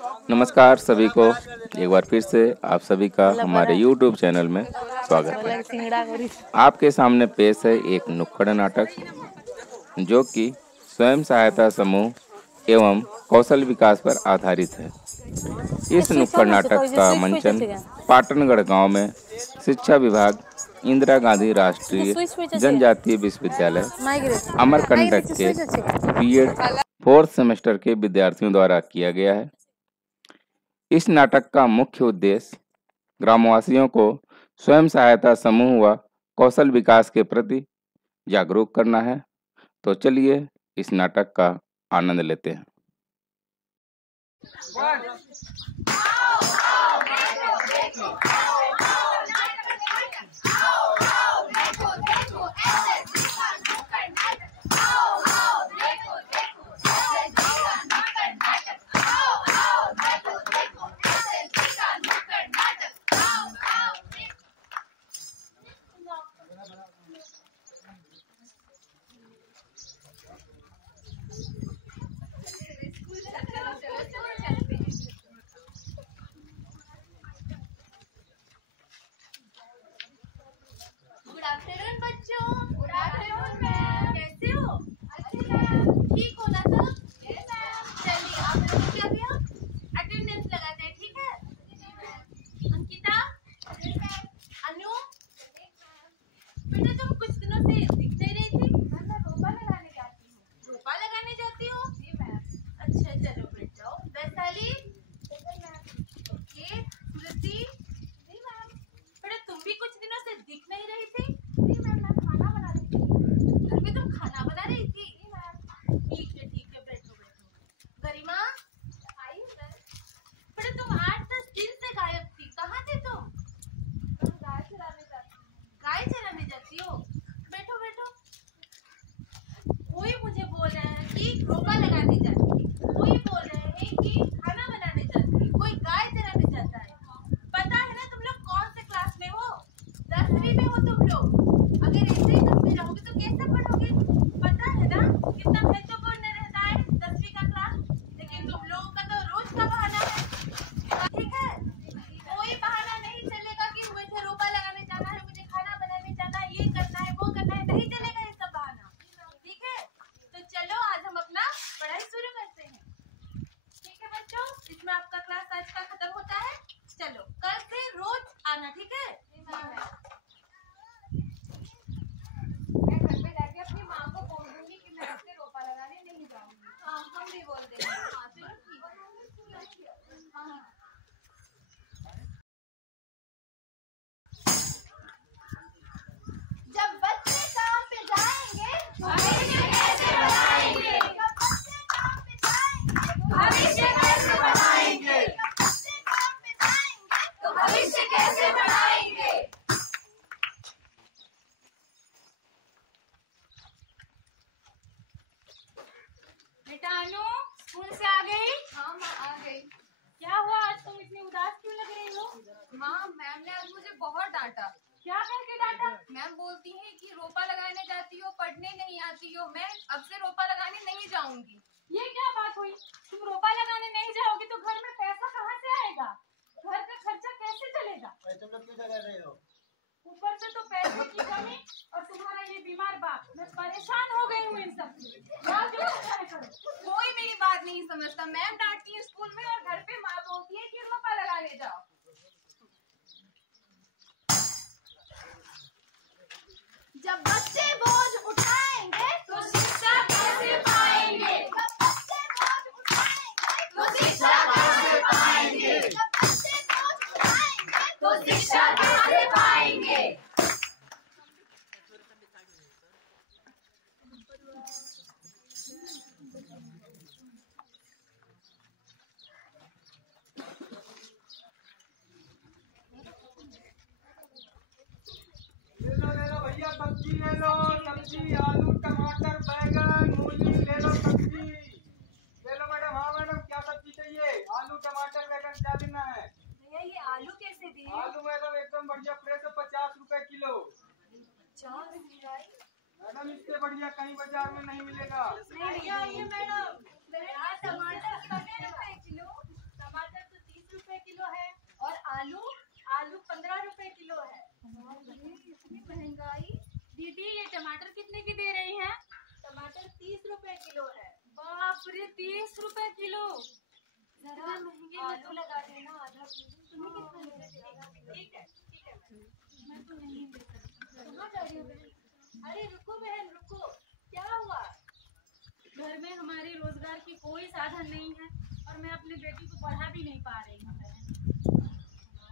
नमस्कार सभी को, एक बार फिर से आप सभी का हमारे YouTube चैनल में स्वागत है। आपके सामने पेश है एक नुक्कड़ नाटक जो कि स्वयं सहायता समूह एवं कौशल विकास पर आधारित है। इस नुक्कड़ नाटक का मंचन पाटनगढ़ गांव में शिक्षा विभाग, इंदिरा गांधी राष्ट्रीय जनजातीय विश्वविद्यालय अमरकंटक के बीएड 4th सेमेस्टर के विद्यार्थियों द्वारा किया गया है। इस नाटक का मुख्य उद्देश्य ग्रामवासियों को स्वयं सहायता समूह व कौशल विकास के प्रति जागरूक करना है। तो चलिए इस नाटक का आनंद लेते हैं। गुड आफ्टरनून बच्चों। Good afternoon ma'am. कैसे हो? ठीक हो ना सब? चलिए आप लोग क्या किया? अटेंडेंस लगाते हैं, ठीक है? अंकिता, अनु, बेटा तुम कुछ दिनों से दिख नहीं रही थी। मैं रोपा लगाने जाती हूँ। रोपा लगाने जाती हो? जी मैम। अच्छा चलो बैठ जाओ। वैशाली, ओके। सुरती, जी मैम। बेटा तुम भी कुछ दिनों से दिख नहीं रही थी। जी मैम, मैं खाना बना रही थी। घर में तुम खाना बना रही थी? जी मैम। ठीक है बैठो बैठो। गरिमा, आई हूँ मैं। बेटा तुम 8-10 दिन से गायब थी, कहाँ थे तुम? गाय चराने जाती हूँ। गाय चराने जाती हो? बैठो बैठो। कोई मुझे बोल रहा है कि रोपा लगाने जाती है, कोई बोल रहे हैं कि खाना बनाने जाती है, कोई गाय चराने जाता है। पता है ना तुम लोग कौन से क्लास में हो? 10वीं में हो तुम लोग। अगर ऐसे ही करते रहोगे तो कैसे पढ़ोगे? पता है ना कितना महत्वपूर्ण रहता है 10वीं का क्लास। लेकिन तुम लोगों का तो रोज का बहाना है, ठीक है? कोई बहाना नहीं चलेगा कि मुझे रोपा लगाने जाना है, मुझे खाना बनाने जाना है, ये करना है, वो करना है। नहीं चलेगा ये सब बहाना, ठीक है? तो चलो आज हम अपना पढ़ाई शुरू करते हैं, ठीक है बच्चों? इसमें आपका क्लास आज का खत्म होता है। चलो कल से रोज आना, ठीक है? मैं घर पे जाके अपनी माँ को बोल दूंगी कि मैं आपसे रोपा लगाने नहीं जाऊंगी। हाँ हम भी बोल देंगे। हाँ चलो ठीक है। हाँ जब बच्चे काम पे जाएंगे भविष्य कैसे बनाएंगे? जब बच्चे काम पे जाएंगे भविष्य कैसे बनाएंगे? जब बच्चे काम पे जाएंगे तो भविष्य कैसे बनाएंगे? बेटा अनु, स्कूल से आ गई? हाँ माँ आ गई। क्या हुआ आज तुम इतनी उदास क्यों लग रही हो? माँ मैम ने आज मुझे बहुत डांटा। क्या करके डांटा? मैम बोलती हैं कि रोपा लगाने जाती हो, पढ़ने नहीं आती हो। मैं अब से रोपा लगाने नहीं जाऊंगी। ये क्या बात हुई? तुम रोपा लगाने नहीं जाओगी तो घर में पैसा कहाँ से आएगा? घर का खर्चा कैसे चलेगा? तुम लोग क्यों कर रहे हो? ऊपर से तो पैसे की कमी और तुम्हारा ये बीमार बाप। मैं परेशान हो गई हूँ इन सब से। कोई मेरी बात नहीं समझता। मैम डांटती है स्कूल में और घर पे माँ बोलती है कि रोपा लगाने जाओ। जब बच्चे बोझ उठाएंगे तो शिक्षा कैसे पाएंगे? जब बच्चे बोझ उठाएंगे तो शिक्षा कैसे पाएंगे? जब बच्चे बोझ उठाएंगे तो शिक्षा कैसे पाएंगे? ले लो भैया, सब्जी ले लो। सब्जी आलू टमाटर बैगन मूली ले लो। सब्जी ले लो मैडम। हाँ मैडम, क्या सब्जी चाहिए? आलू टमाटर बैगन क्या लेना है? भैया ये आलू कैसे दिए? आलू मैडम एकदम बढ़िया फ्रेश है, 50 रुपए किलो। 50 रुपए? मैडम इससे बढ़िया कहीं बाजार में नहीं मिलेगा। नहीं मैडम। टमाटर कितने रुपए किलो? जरा महंगे आलू लगा देना आधा किलो। तुम्हें कितना लेना? ठीक है मैं तो नहीं दे सकती। कहाँ जा रही हो बहन? अरे रुको बहन रुको, क्या हुआ? घर में हमारे रोजगार की कोई साधन नहीं है और मैं अपने बेटी को पढ़ा भी नहीं पा रही हूँ बहन।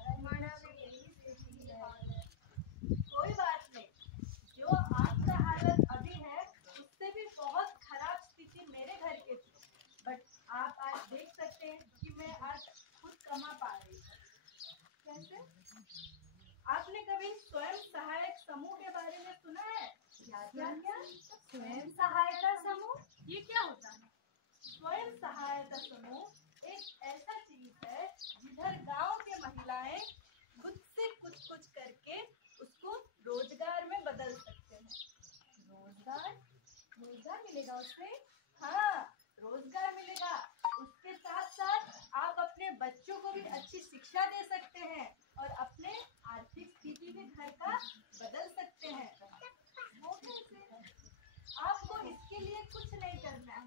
हमारा भी यही स्थिति है। कोई बात नहीं, जो आपका हालत अभी है उससे भी बहुत खराब स्थिति मेरे घर के थी, बट आप आज देख सकते हैं कि मैं आज खुद कमा पा रही हूँ। कैसे? आपने कभी स्वयं सहायक समूह के बारे में सुना है? क्या? स्वयं सहायता समूह? ये क्या होता है? स्वयं सहायता समूह एक ऐसा चीज है जिधर गांव के महिलाएं खुद से कुछ करके उसको रोजगार में बदल सकते हैं। रोजगार मिलेगा उससे? हाँ, रोजगार मिलेगा। उसके साथ साथ आप अपने बच्चों को भी अच्छी शिक्षा दे सकते हैं और अपने आर्थिक स्थिति भी घर का बदल सकते हैं। वो कैसे? आपको इसके लिए कुछ नहीं करना है,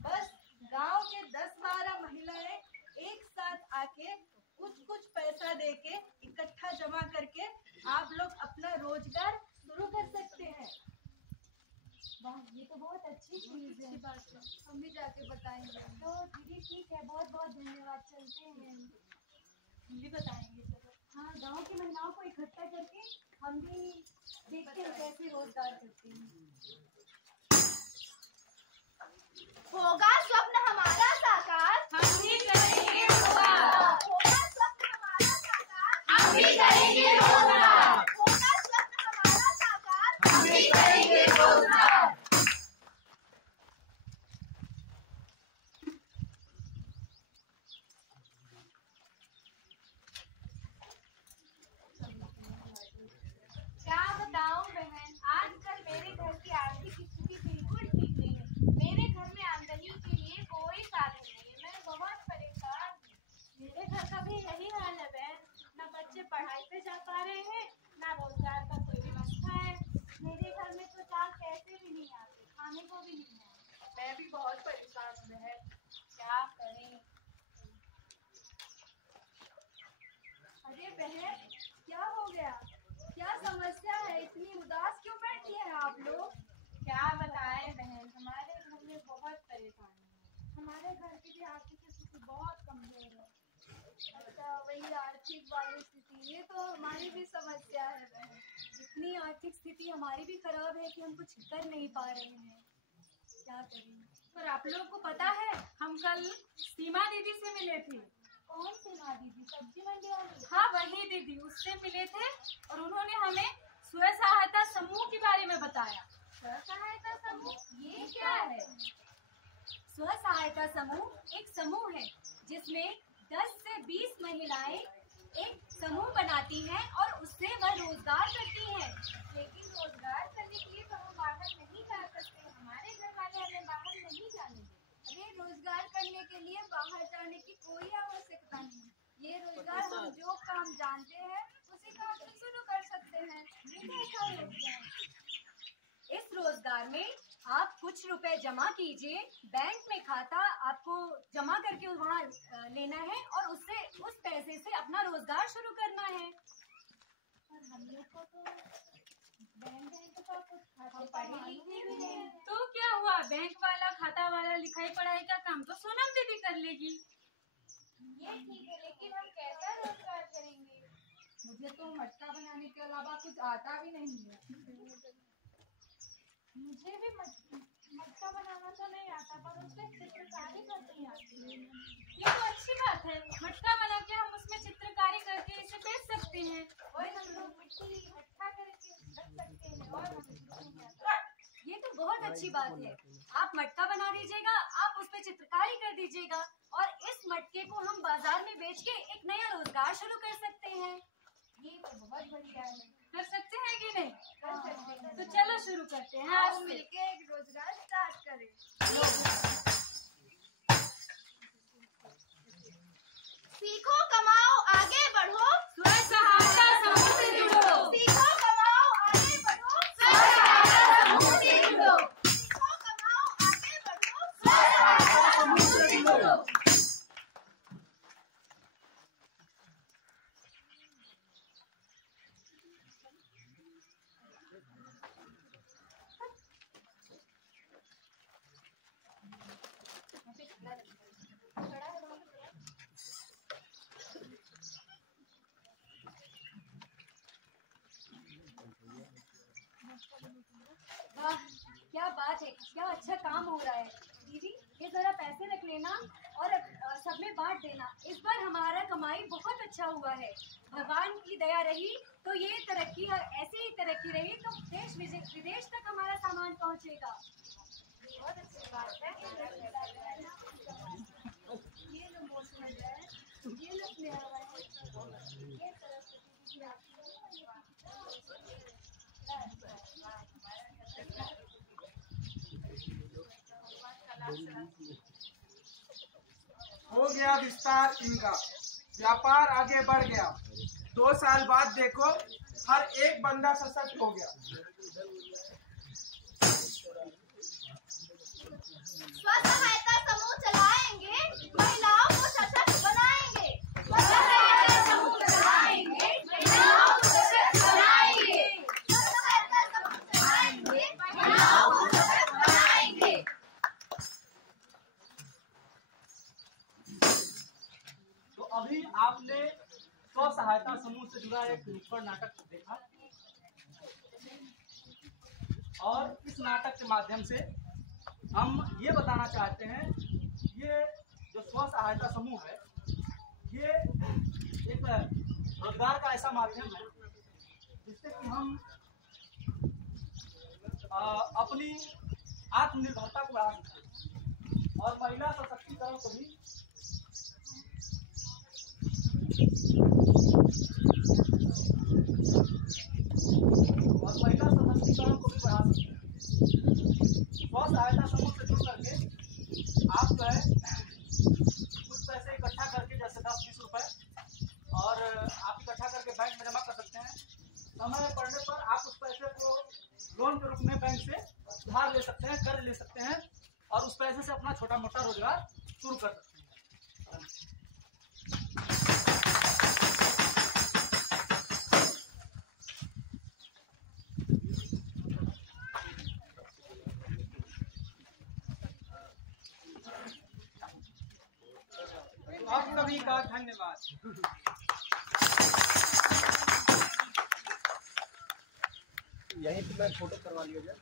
बस गांव के 10-12 महिलाएं एक साथ आके कुछ पैसा देके इकट्ठा जमा करके आप लोग अपना रोजगार शुरू कर सकते हैं। वाह, ये तो बहुत अच्छी चीज है। बात है, हम भी जाके बताएंगे। तो दीदी ठीक है, बहुत बहुत धन्यवाद। चलते हैं, हम भी बताएंगे। चलो हाँ, गांव की महिलाओं को इकट्ठा करके हम भी देखते हैं कैसे रोजगार करते हैं। होगा स्वप्न हमारा साकार, हम भी करेंगे रोजगार। होगा स्वप्न हमारा साकार, हम भी करेंगे रोजगार। होगा स्वप्न हमारा साकार, हम भी करेंगे रोजगार। क्या बताऊं बहन, आजकल मेरे घर की आर्थिक स्थिति बिल्कुल ठीक नहीं है। मेरे घर में आमदनी के लिए कोई साधन नहीं है। मैं बहुत परेशान हूँ। मेरे घर का भी यही हाल है बहन, ना बच्चे पढ़ाई पे जा पा रहे हैं, ना रोजगार का कोई व्यवस्था है। मेरे घर में तो चार पैसे भी नहीं आते, खाने को भी नहीं है। मैं भी बहुत परेशान हूँ बहन, क्या करें? अरे बहन, क्या हो गया? क्या समस्या है? इतनी उदास क्यों बैठी हैं आप लोग? क्या बताएं बहन, हमारे घर में बहुत परेशानी है। हमारे घर की भी आर्थिक स्थिति बहुत कमजोर है। अच्छा, वही आर्थिक वाली स्थिति, ये तो हमारी भी समस्या है बहन। इतनी आर्थिक स्थिति हमारी भी खराब है कि हम कुछ कर नहीं पा रहे हैं। क्या करें? पर आप लोगों को पता है, हम कल सीमा दीदी से मिले थे। कौन सी माँ दीदी? सब्जी मंडी वाली? हाँ वही दीदी, उससे मिले थे और उन्होंने हमें स्व सहायता समूह के बारे में बताया। स्व सहायता समूह ये क्या है? स्व सहायता समूह एक समूह है जिसमें 10 से 20 महिलाएं एक समूह बनाती हैं और उससे वह रोजगार करती हैं। लेकिन रोजगार करने के लिए तो हम बाहर नहीं जा सकते, हमारे घर वाले हमें बाहर नहीं जाने देते। अरे रोजगार करने के लिए बाहर जाने की कोई आवश्यकता नहीं। ये रोजगार हम जो काम जानते हैं उसी काम से शुरू कर सकते हैं। ये कैसा रोजगार? इस रोजगार में आप कुछ रुपए जमा कीजिए, बैंक में खाता आपको जमा करके वहाँ लेना है और उससे उस पैसे से अपना रोजगार शुरू करना है। और हम लोग को तो बैंक का कुछ खाते पढ़े लिखे भी नहीं है। तो क्या हुआ, बैंक वाला खाता वाला लिखाई पढ़ाई का काम तो सोनम दीदी कर लेगी। ये ठीक है, लेकिन हम कैसा रोजगार करेंगे? मुझे तो मटका बनाने के अलावा कुछ आता भी नहीं है। मुझे भी मटका बनाना तो नहीं आता, पर उसमें चित्रकारी करनी आती है। ये तो अच्छी बात है, मटका बना के हम उसमें चित्रकारी करके इसे बेच सकते हैं। और हम लोग मिट्टी इकट्ठा करके रख सकते हैं और हमें कुछ नहीं आता। ये तो बहुत अच्छी बात है। आप मटका बना दीजिएगा, आप उस पर चित्रकारी कर दीजिएगा और इस मटके को हम बाजार में बेच के एक नया रोजगार शुरू कर सकते हैं। ये तो बहुत बढ़िया है। कर सकते हैं कि नहीं? कर सकते हैं। तो चलो शुरू करते हैं आओ आज से। मिलके एक रोजगार स्टार्ट करें। सीखो, कमाओ, आगे बढ़ो, स्व सहायता समूह से जुड़ो। सीखो, कमाओ, आगे बढ़ो, स्व सहायता समूह से जुड़ो। सीखो, कमाओ, आगे बढ़ो, समूह से जुड़ो। क्या अच्छा काम हो रहा है। दीदी ये जरा पैसे रख लेना और सब में बांट देना। इस बार हमारा कमाई बहुत अच्छा हुआ है। भगवान की दया रही तो ये तरक्की, ऐसे ही तरक्की रही तो देश विदेश तक हमारा सामान पहुंचेगा। बहुत अच्छी बात है। ये लो मोशनल, ये लो फ्लेवर वाले, ये सरस्वती जी आपकी। हो गया विस्तार इनका, व्यापार आगे बढ़ गया। 2 साल बाद देखो हर एक बंदा सशक्त हो गया। स्वसहायता समूह चलाएंगे, महिलाओं को सशक्त बनाएंगे। स्वसहायता समूह चलाएंगे, महिलाओं को सशक्त बनाएंगे। स्वसहायता समूह चलाएंगे, महिलाओं को सशक्त बनाएंगे। तो अभी आपने स्व सहायता समूह से जुड़ा एक नुक्कड़ नाटक देखा और इस नाटक के माध्यम से हम ये बताना चाहते हैं, ये जो स्व सहायता समूह है ये एक रोजगार का ऐसा माध्यम है जिससे कि हम अपनी आत्मनिर्भरता को बढ़ा सकते हैं और महिला सशक्तिकरण को भी बढ़ा सकते हैं। स्व सहायता समूह से जुड़ करके आप जो है कुछ पैसे इकट्ठा करके, जैसे 10-20 रुपए, और आप इकट्ठा करके बैंक में जमा कर सकते हैं। समय पड़ने पर आप उस पैसे को लोन के रूप में बैंक से उधार ले सकते हैं, कर्ज ले सकते हैं और उस पैसे से अपना छोटा मोटा रोजगार शुरू कर सकते हैं। आप सभी का धन्यवाद। यहीं पे मैं फोटो करवा लिया जाए।